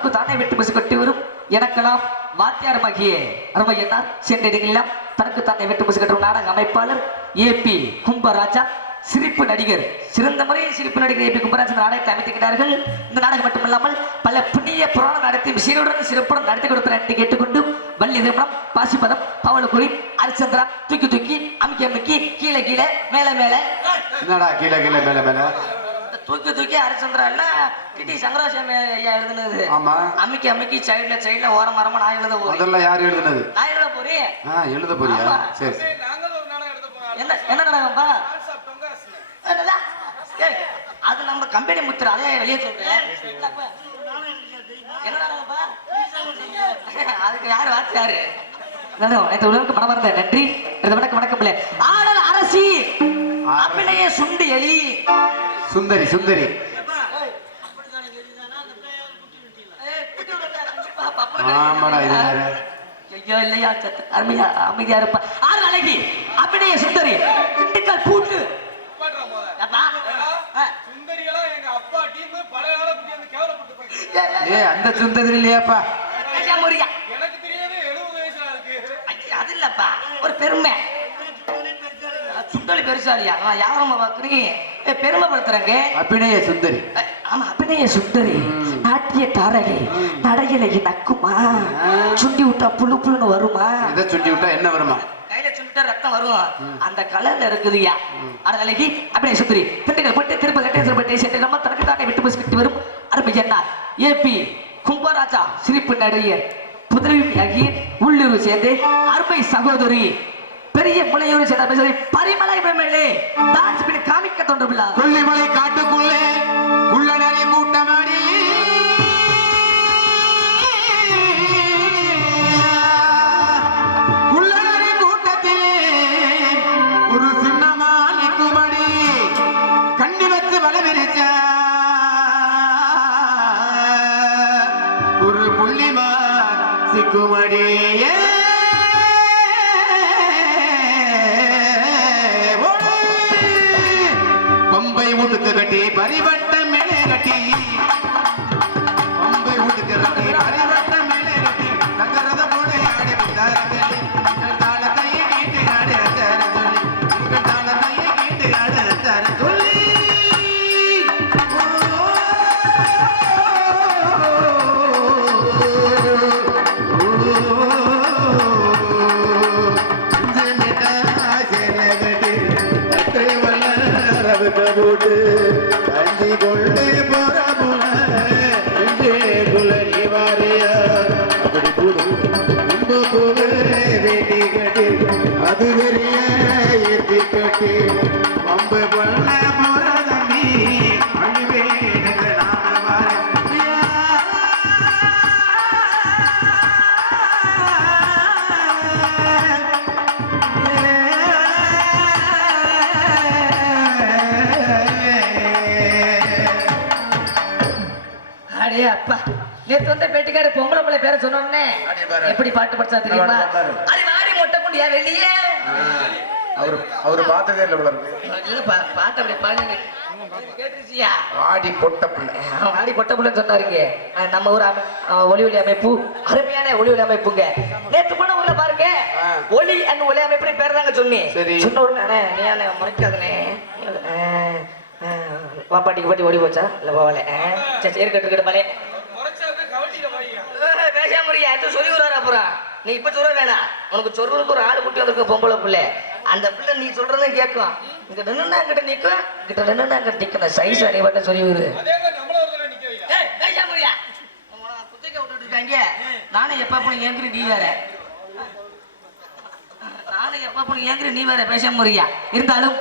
தனக்கு தானே வெட்டு பசு கட்டி வரும்? எனக்கெல்லாம் வாத்தியார் மகியே. அருமை என்ன தனக்கு தானே வெட்டு பசு கட்டும் நாடக அமைப்பாளர் ஏ பி கும்பராஜா. சிரிப்பு நடிகர் சிறந்த முறையில் சிரிப்பு நடிகர் ஏபி கும்பராஜ் இந்த நாடகத்தை அமைத்திருக்கிறார்கள் இந்த நாடகம் மட்டுமல்லாமல் பல புண்ணிய புராண நடத்தி சீருடன் சிறப்புடன் நடத்தி கொடுப்பார் என்று கேட்டுக்கொண்டு வள்ளி திருமணம் பாசிபதம் பவளக்குறி அரிச்சந்திரா தூக்கி தூக்கி அமுக்கி அமுக்கி கீழே கீழே மேலே மேலே. என்னடா கீழே கீழே மேல மேல? தூக்கி தூக்கி ஹரிச்சந்திரா இல்ல கிட்டி சங்கராசாமி ஐயா எழுதுனது. ஆமா. அமுக்கி அமுக்கி சைடுல சைடுல ஓரம் மரமா நான் எழுத போறேன். முதல்ல யார் எழுதுனது? நான் எழுத போறேன் ஆ எழுத போறியா. சரி சரி. என்ன என்ன? ஏய், அது நம்ம கம்பெனி முத்திர அதே வெளியே சொல்றேன்? என்ன அதுக்கு யாரு வாத்தியாரு? நடுவோம் நேற்று உலகம் மனமார்ந்த. நன்றி. இந்த வணக்கம் வணக்கம் பிள்ளை ஆடல் அரசி. அபிநய சுண்டு எலி. சுந்தரி சுந்தரி. ஆமாடா இது வேற. ஐயோ இல்லையா? சத்து அருமையா அமைதியா இருப்பா. ஆறு அழகி அபிநய சுந்தரி திண்டுக்கல் பூட்டு. ஏ அந்த சுந்தரி இல்லையாப்பா? முருகா. எனக்கு தெரியாது எழுபது வயசா இருக்கு. ஐயா, அது இல்லப்பா. ஒரு பெருமை. சுண்டலி பெருசாலியா? நான் யாரம்மா பாக்குறீங்க பெருமைப்படுத்துறேங்க அபிநய சுந்தரி. ஆமா அபிநய சுந்தரி. நாட்டிய தாரகை. நடையில நக்குமா? சுண்டி விட்டா புழு புழுன்னு வருமா? எதை சுண்டி விட்டா என்ன வருமா? கையில சுண்டா ரத்தம் வரும்? அந்த கலர்ல இருக்குதுயா? அழகி அப்படியே சுந்தரி திண்டுக்கல் போட்டு திருப்பதி கட்டை திருப்பட்டி சென்று நம்ம தனக்கு தானே விட்டு பஸ் கிட்டு வரும். அருமை என்ன? ஏபி கும்பராஜா சிரிப்பு நடிகர் புதவி உள்ளூர் சேர்ந்து அருமை சகோதரி பெரிய முளையூர் சேர்ந்த பேசுகிறேன் பரிமலை மேலே டான்ஸ் பண்ணி காமிக்க தோன்றவில்லை கொல்லிமலை காட்டுக்குள்ளே உள்ள நிறைய கூட்டமாடி வரிவட்ட அப்பா நேத்து வந்த பேட்டிக்கார பொம்பளை பிள்ளை பேரை சொன்னோம்னே. எப்படி பாட்டு படிச்சா தெரியுமா. அடி வாடி மொட்டை குண்டியா வெளியே அவர் அவர் பார்த்ததே இல்லை இல்லப்பா பாட்டு அப்படி பாடுங்க. வாடி பொட்ட பிள்ளை. வாடி பொட்டை பிள்ளைன்னு சொன்னாருங்க. நம்ம ஊர் அஹ் ஒலி ஒலி அமைப்பு அருமையான ஒலி ஒலி அமைப்புங்க. நேத்து போன ஊர்ல பாருங்க. ஒலி அண்ட் ஒலி அமைப்பு பேர் தாங்க சொன்னேன். சொன்ன உடனே நீ முறைக்காதனே வாப்பாட்டிக்கு பாட்டி ஓடி போச்சா? இல்ல போகல சரி சரி கட்டு கட்டு ஏய், பேசாம சொல்லி விடுறாரு அப்புறம். நீ இப்ப சொல்ல வேணாம். உனக்கு சொல்றதுக்கு ஒரு ஆள் குட்டி வந்திருக்கு பொம்பளை பிள்ளை. அந்த பிள்ளை நீ சொல்றதும் கேட்கும் இங்க நின்னுனா கிட்ட நிக்கும் கிட்ட நின்னுனா கிட்ட நிக்கணும் சைஸ் மட்டும் சொல்லி விடு. நானும் எப்ப போன ஏங்குறி நீ வேற? நானும் எப்ப போன ஏங்குறி நீ வேற? பேசாம இருக்கியா? இருந்தாலும்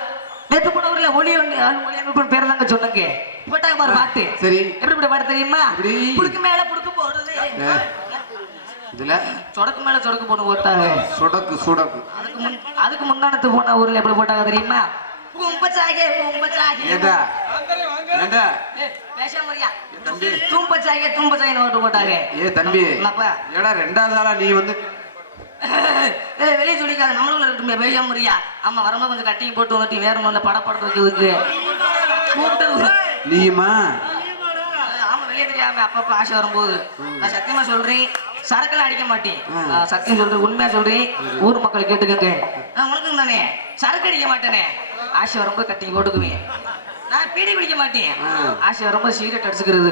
நேத்து போன ஊர்ல ஒளி ஒண்ணு ஆள் ஒளி அமைப்பு பேர் தாங்க சொன்னங்க. பாட்டு சரி. எப்படி பாட்டு தெரியுமா? புடுக்கு மேல புடுக்கு போடுது ஏ. இதுல சொடக்கு மேல சொடக்கு போட்டு போட்டாங்க சுடக்கு சுடக்கு. அதுக்கு முன் அதுக்கு முன்னானத்து போன ஊர்ல எப்படி போட்டாங்க தெரியுமா? கும்பச்சாகே கும்பச்சாகே. ஏண்டா? ஏண்டா. தும்பச்சாகே தும்பச்சாகேன்னு ஓட்டு போட்டாங்க ஏ தம்பி? ஏடா ரெண்டாவது ஆளா நீ வந்து? வெளிய சொல்லிக்காத நம்மளும் இருக்கட்டுமே பேசாம முறியா ஆமா வரும்போது கொஞ்சம் கட்டிங் போட்டு வந்துட்டு வேற ஒண்ணுல படப்படுறதுக்கு இருக்கு கூப்பிட்டு நீயுமா? ஆமா வெளியே தெரியா அடிக்காம அப்பப்ப ஆசை வரும்போது. நான் சத்தியமா சொல்றேன். சரக்குலாம் அடிக்க மாட்டேன். சத்தியம் சொல்றேன் உண்மையா சொல்றேன். ஊர் மக்கள் கேட்டுக்கங்க. உனக்கும் தானே. சரக்கு அடிக்க மாட்டேனே. ஆசை வரும்போது கட்டி போட்டுக்குவேன். நான் பீடி குடிக்க மாட்டேன். ஆசை வரும்போது சிகரெட் அடிச்சுக்கிறது.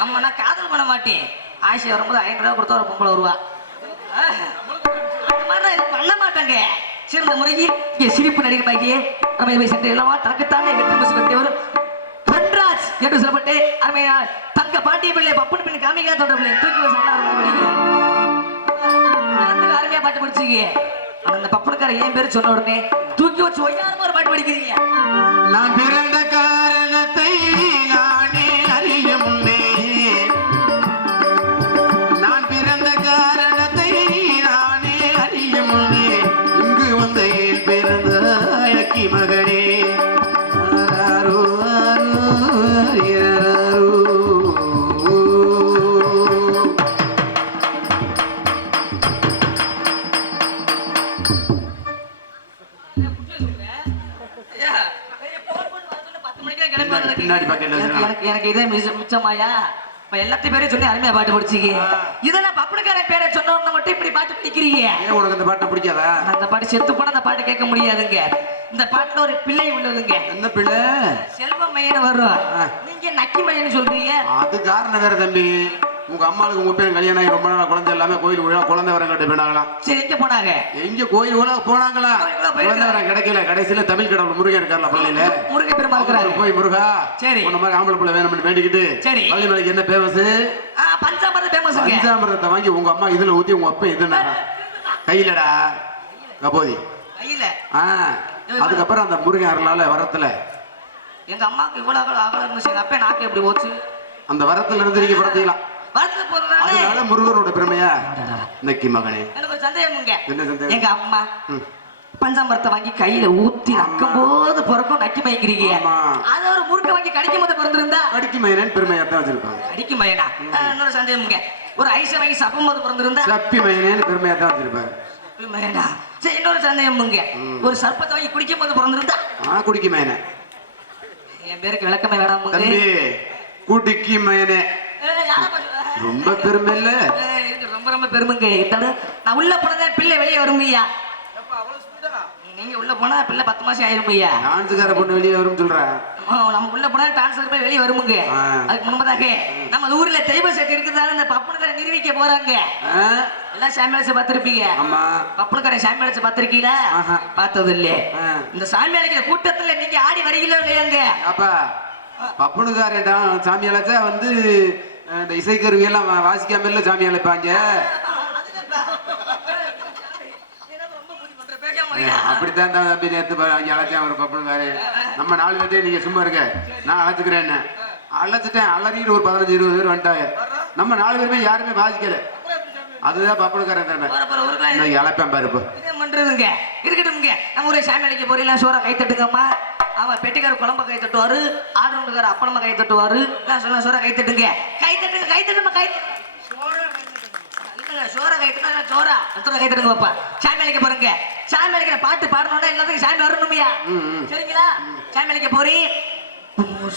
ஆமா நான் காதல் பண்ண மாட்டேன். ஆசை வரும்போது ஐநூறு ரூபா கொடுத்தா ஒரு பொம்பளை வருவா. பண்ண மாட்டாங்க. சிறந்த முறையில் இங்கே சிரிப்பு நடிகர் பாக்கியே. நம்ம இவை சென்று எல்லாமா தனக்குத்தானே. வெற்றி முசு தன்ராஜ் என்று சொல்லப்பட்டு அருமையார் தங்க பாட்டிய பிள்ளை பப்புனு பிள்ளை காமிக்கா தோன்ற பிள்ளை தூக்கி வச்சு அருமையா பாட்டு படிச்சீங்க அந்த பப்புனுக்கார ஏன் பேரு சொன்ன உடனே தூக்கி வச்சு ஒய்யாரமா ஒரு பாட்டு படிக்கிறீங்க. நான் பிறந்த எனக்கு-. எனக்கு- இதே மிச்ச- மிச்சமாயா? இப்ப எல்லாத்தையும் பேரையும் சொல்லி அருமையா பாட்டு படிச்சீங்க இதெல்லாம் பப்புனுக்காரன் பேரை சொன்ன உடனே மட்டும் இப்படி பாட்டு படிக்கிறீங்க ஏன் உனக்கு இந்த பாட்டை பிடிக்காதா? அந்த பாட்டு செத்து போன அந்த பாட்டு கேட்க முடியாதுங்க. இந்த பாட்டுல ஒரு பிள்ளை உள்ளதுங்க. என்ன பிள்ளை? செல்வ மையன்னு வரும். நீங்க நக்கி மையன்னு சொல்றீங்க. அது காரணம் வேற தம்பி. உங்க அம்மாளுக்கு உங்க பேரும் கல்யாணம் ஆகி ரொம்ப நாள் குழந்தை எல்லாமே கோயில் விழா குழந்தை வரம் கட்டு போனாங்களாம் சரி எங்க போனாங்க. எங்க கோயில் விழா போனாங்களா. குழந்தை வரம் கிடைக்கல. கடைசியில தமிழ் கடவுள் முருகன் இருக்கார்ல பள்ளியில. முருகை பெருமா இருக்கிறாரு. போய் முருகா சரி. உன்ன மாதிரி ஆம்பளை பிள்ளை வேணும்னு வேண்டிக்கிட்டு சரி. பள்ளி மலைக்கு என்ன பேமஸ் பஞ்சாமிரதம் ஃபேமஸுங்க பஞ்சாமிரத்தை வாங்கி உங்க அம்மா இதுல ஊத்தி உங்க அப்பா இது கையிலடா. கபோதி கையில. ஆ அதுக்கப்புறம் அந்த முருகன் அருளால வரத்துல. எங்க அம்மாவுக்கு இவ்வளவு அகல அகல இருந்துச்சு எங்க அப்பா நாக்கு எப்படி போச்சு? அந்த வரத்துல இருந்து நீங்க படுத்தீங்களாம் வரத்துல போறதுனால அதனால முருகனோட பெருமையா? இன்னைக்கு மகனே. எனக்கு ஒரு சந்தேகமுங்க என்ன சந்தேகம்? எங்க அம்மா. பஞ்சாமிரத்தை வாங்கி கையில ஊத்தி நக்கும் போது பிறக்கும் நக்கி மயக்கிறீங்க. ஆமா. அது ஒரு முறுக்க வாங்கி கடிக்கும் போது பிறந்திருந்தா? கடிக்கு மயனேன்னு பெருமையா தான் வச்சிருப்பாங்க. கடிக்கு மயனா? இன்னொரு சந்தேகமுங்க ஒரு ஐச வாங்கி சப்பும் போது பிறந்திருந்தா? சப்பி மயனேன்னு பெருமையா தான் வச்சிருப்பாங்க மயனா? சரி இன்னொரு சந்தேகமுங்க ஒரு சர்ப்பத்தை வாங்கி குடிக்கும் போது பிறந்திருந்தா? குடிக்கு மயனே. என் பேருக்கு விளக்கமே தம்பி குடிக்கு மயனே. சொல்றா? ரொம்ப பெருமை இல்ல ரொம்ப ரொம்ப பெருமைங்க. நான் உள்ள போனதே பிள்ளை வெளியே அவ்வளவு ஸ்பீடா? நீங்க உள்ள போனா பிள்ளை பத்து மாசம் ஆயிருமையா டான்ஸுக்கார பொண்ணு வெளியே வரும் சொல்றேன் நம்ம உள்ள போனா டான்ஸர் போய் வெளியே வருமுங்க. அதுக்கு முன்பதாக நம்ம ஊர்ல தெய்வ செட்டு இருக்கிறதால இந்த பப்புனுக்கரை நிரூபிக்க போறாங்க? எல்லாம் சாமியாச்சு பார்த்திருப்பீங்க. ஆமா. பப்புனுக்கரை சாமியாச்சு பார்த்திருக்கீங்களா. பார்த்தது இல்லையே ஆ. இந்த சாமியாளிக்கிற கூட்டத்துல நீங்க ஆடி வரீங்களோ இல்லையாங்க? அப்பா பப்புனுக்காரன் தான் சாமி அழைச்சா வந்து இந்த இசைக்கருவி எல்லாம் வா- வாசிக்காம இல்ல சாமி அழைப்பாங்க. அப்படித்தான் தான் தம்பி அங்க அழைச்சேன் ஒரு பப்புனுக்காரன் நம்ம நாலு பேர்த்தையும் நீங்க சும்மா இருக்க நான் அழைச்சுக்கிறேன் என்ன? அழைச்சிட்டேன் அலறிட்டு ஒரு பதினஞ்சு இருபது பேர் வந்துட்டாங்க. நம்ம நாலு பேருமே யாருமே வாசிக்கல. அதுதான் பப்புனுக்காரன் திறமை. போற போற ஊருக்குலாம் இன்னைக்கு அழைப்பேன் பாரு இப்போ. என்ன பண்றதுங்க இருக்கட்டும்ங்க. நம்ம ஊரே சாமி அழைக்க போறீங்களா? சோற கை தட்டுங்கம்மா. அவன் பெட்டிக்கார குழம்ப கை தட்டுவாரு ஆடுறவனுக்கார அப்பளமா கை தட்டுவாரு நான் சொன்ன சோற கை தட்டுங்க கை தட்டுங்க கை தட்டுமா கை சோற கை தட்டுனா சோறா. சோற கை தட்டுங்க பாப்பா. சாமி அழைக்க போறீங்க. சாமி அழைக்கிற பாட்டு பாடணும்னா எல்லாத்துக்கும் சாமி வரணுமையா. சரிங்களா? சாமி அழைக்க போறீ.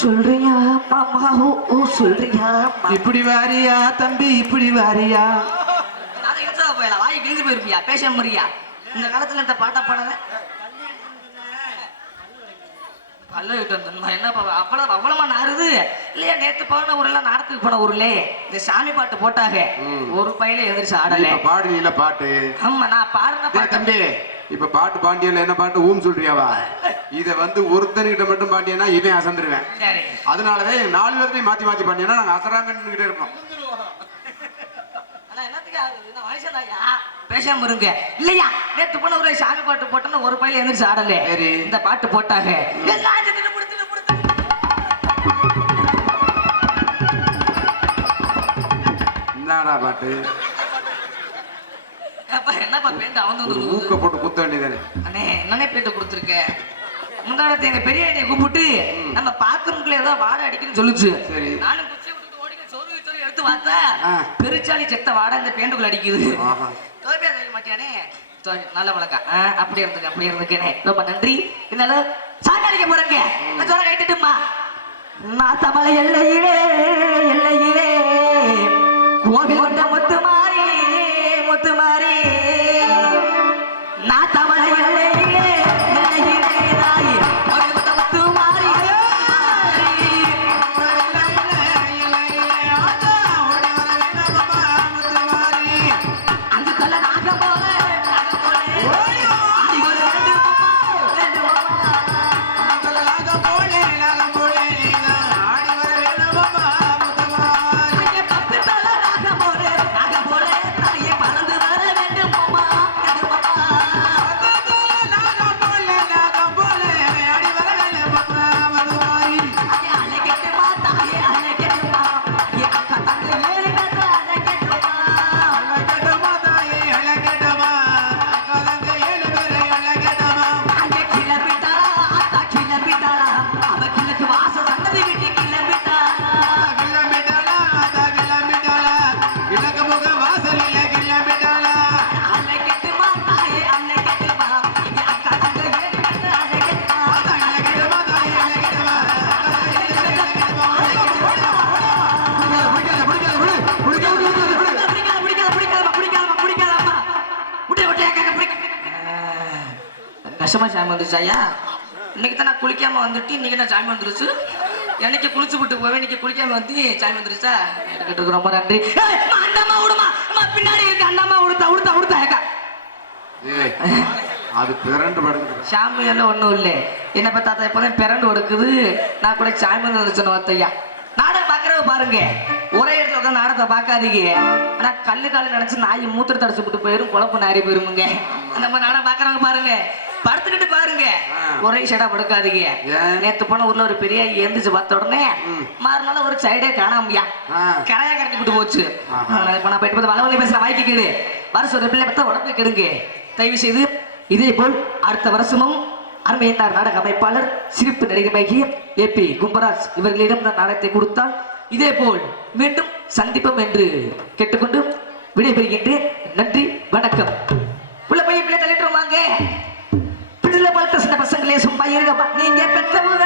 சொல்றியா மாமா? ஓ சொல்றியா. இப்படி வாரியா தம்பி இப்படி வாரியா? யோசனை போயிடலாம் வாய் கிழிஞ்சு போயிருப்பியா? பேச முடியா இந்த காலத்துல இந்த பாட்டா பாடுற விட்டு வந்தோம் என்ன அவ்வளவு அவ்வளவா நாறுது? இல்லையா நேத்து போன ஊர்ல நாடத்துக்கு போன ஊர்ல இந்த சாமி பாட்டு போட்டாங்க. ஒரு பையில எதிர்த்து ஆடல. பாடுனீல பாட்டு? ஆமா நான் பாடுன தம்பி இப்ப பாட்டு பாண்டியல என்ன பாட்டு? ஊம் சொல்றியாவா? இத வந்து ஒருத்தனுக்கிட்ட மட்டும் பாண்டியனா இவன் அசந்துருவேன். அதனாலவே நாலு பேர்த்தையும் மாத்தி மாத்தி பாண்டியனா நாங்க அசராம நின்னுகிட்டே இருப்போம். ஆனா என்னத்துக்கு ஆகுது? நான் வயசாதாயா? பேசாம இருங்க. இல்லையா? நேத்து போன ஊர்ல சாமி பாட்டு போட்டோன்னு ஒரு பையில எந்திரிச்சு ஆடல. இந்த பாட்டு போட்டாங்க. என்னடா பாட்டு? என்னப்பா பேண்ட் ஒரு வந்து ஊக்க போட்டு குத்த வேண்டியதானே? அண்ணே என்னனே பேட்டு கொடுத்துருக்க? முந்தானத்தை எங்க பெரிய அண்ணியை கூப்பிட்டு நம்ம பாத்ரூம்குள்ள ஏதோ வாடை அடிக்குன்னு சொல்லுச்சு. சரி. நானும் குச்சி விட்டுட்டு ஓடிக்க சொருவி எடுத்து பார்த்தா ஆ. பெருச்சாளி செத்த வாடை இந்த பேண்டுக்குள்ள அடிக்குது. ஆஹா. நல்ல வழக்கம் அப்படி அப்படியே இருந்துக்க அப்படியே இருந்துக்கனே ரொம்ப நன்றி. இருந்தாலும் சாமி அடிக்க போறேங்க. நான் சொல்ல கைட்டுட்டுமா? நாத்தமலை எல்லையிலே சாமி வந்துருச்சு ஐயா இன்னைக்கு தான் நான் குளிக்காம வந்துட்டு இன்னைக்கு நான் சாமி வந்துருச்சு? எனக்கு குளிச்சு விட்டு போவேன் இன்னைக்கு குளிக்காம வந்து சாமி வந்துருச்சா? எனக்கு ரொம்ப நன்றி. அண்ணம்மா விடுமா பின்னாடி இருக்கு அண்ணம்மா உடுத்தா உடுத்தா உடுத்தா ஏக்கா அது பிறண்டு படுக்குது. சாமி எல்லாம் ஒண்ணும் இல்லை. என்ன பார்த்தா இப்போதான் பிறண்டு ஒடுக்குது நான் கூட சாமி வந்துருச்சுன்னு ஒத்தையா நாடகம் பார்க்கறவ பாருங்க. ஒரே இடத்துல உட்காந்து நாடகத்தை பார்க்காதீங்க. ஆனா கல்லு காலு நினைச்சு நாய் மூத்திரத்தை அடிச்சு விட்டு போயிரும் குழப்பு நாரி போயிருமுங்க. அந்த மாதிரி நாடகம் பார்க்கறவங்க பாருங்க. படுத்துக்கிட்டு பாருங்க. ஒரே சைடா படுக்காதீங்க? நேத்து போன ஊர்ல ஒரு பெரிய எந்திரிச்சு பார்த்த உடனே மறுநாள் ஒரு சைடே காணாமையா. கரையா கடத்தி விட்டு போச்சு. இப்ப நான் போயிட்டு வந்து வளவலி பேசுற வாய்க்கு கேடு வருஷம் ஒரு பிள்ளை பார்த்தா உடம்பு கெடுங்க. தயவு செய்து இதே போல் அடுத்த வருஷமும் அருமையினார் நாடக அமைப்பாளர் சிரிப்பு நடிகமாகிய ஏ பி கும்பராஜ் இவர்களிடம் நான் நாடகத்தை கொடுத்தால் இதே போல் மீண்டும் சந்திப்போம் என்று கேட்டுக்கொண்டு விடைபெறுகின்றேன். நன்றி வணக்கம். பசங்களே சும்மா இருக்கப்பா நீங்க பெற்றவங்க